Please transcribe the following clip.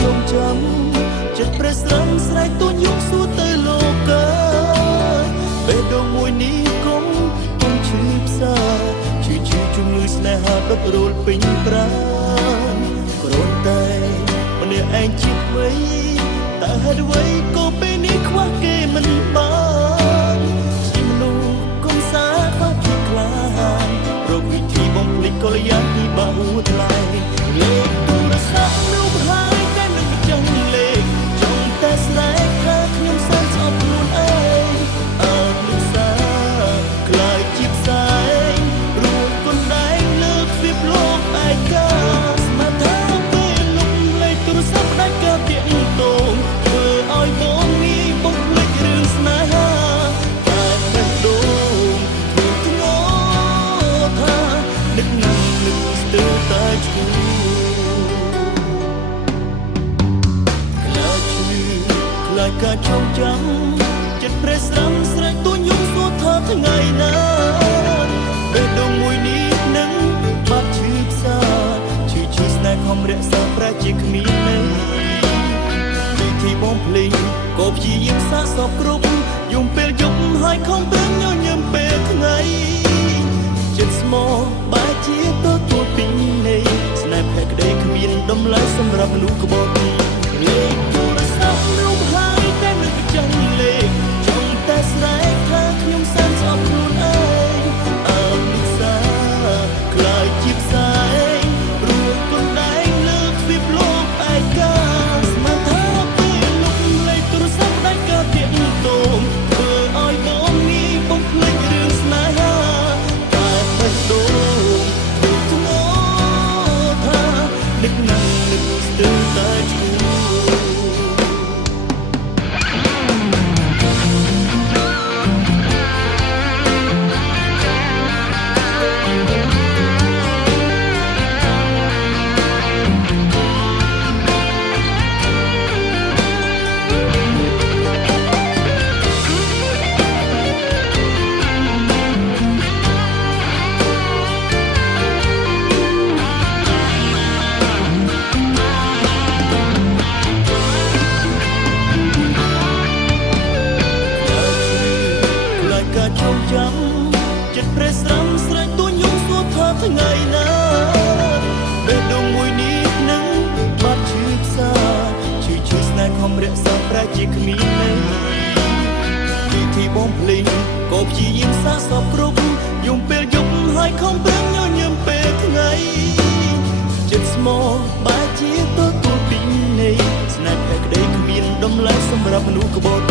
ចងចាំចិត្តព្រះស្រំស្រែកទួញយំសួរទៅលោកបេះដូងមួយនេះគង់ឈឺផ្សាឈឺជំងឺស្នេហាដុតរលពេញប្រាណគ្រាន់តែម្នាក់ឯងជាថ្មីតើហេតុអ្វីក៏ពេលនេះខ្វះគេមិនបានជាមនុស្សកុំសាខ្វះភាពក្លាហានរកវិធីបំភ្លេចកលយ៉ាងពីបាអ៊ូថ្លៃលេខទូរស័ព្ទនោះហើយតែមិនចង់លេខចង់តែស្រែកថាខ្ញុំសើចស្អប់ខ្លួនឯងអើលឹកសាខ្លាយជាផ្សែងរួចកណ្ដែងលើកពីប្លុកឯកាស្មាថាពេលលុំលេខទូរស័ព្ទដាច់ការទៀងតងធ្វើឲ្យបងនេះបំភ្លេចរឿងស្នេហាតែបេះដូងធ្វើធ្ងរថានឹកស្ទើរតែឈឺខ្លាចការចងចាំចិត្តព្រះស្រំស្រែកទួញយំសួរថាថ្ងៃណាបេះដូងមួយនេះនឹងបាត់ឈឺផ្សាឈឺស្នេហ៍ខំរក្សាប្រែជាគ្មានន័យវិធីបំភ្លេចក៏ព្យាយាមសាកសពគ្រប់យំពេលយប់ហើយខំប្រឹងញញឹមពេលថ្ងៃចិត្តស្មោះបែរជាទទួលពីនៃស្នេហ៍ភក្តីគ្មានតម្លៃសម្រាប់មនុស្សក្បត់លេខទូរស័ព្ទនោះហើយតែមិនចង់លេខចង់តែស្រែកថាខ្ញុំសើចស្អប់ខ្លួនឯងអើលឹកសាខ្លាយជាផ្សែងរួចកណ្ដែងលើកពីប្លុកឯកាស្មាថាពេលលុបលេខទូរស័ព្ទដាច់ការទៀងតងធ្វើឲ្យបងនេះបំភ្លេចរឿងស្នេហាតែបេះដូងធ្វើធ្ងរថានឹកស្ទើរតែឈឺចងចាំចិត្តព្រះស្រំស្រែកទួញយំសួរថាថ្ងៃណាបេះដូងមួយនេះនឹងបាត់ឈឺផ្សាឈឺស្នេហ៍ខំរក្សាប្រែជាគ្មានន័យវិធីបំភ្លេចក៏ព្យាយាមសាកសពគ្រប់យំពេលយប់ហើយខំប្រឹងញញឹមពេលថ្ងៃចិត្តស្មោះបែរជាទទួលពីនៃស្នេហ៍ភក្តីគ្មានតម្លៃសម្រាប់មនុស្សក្បត់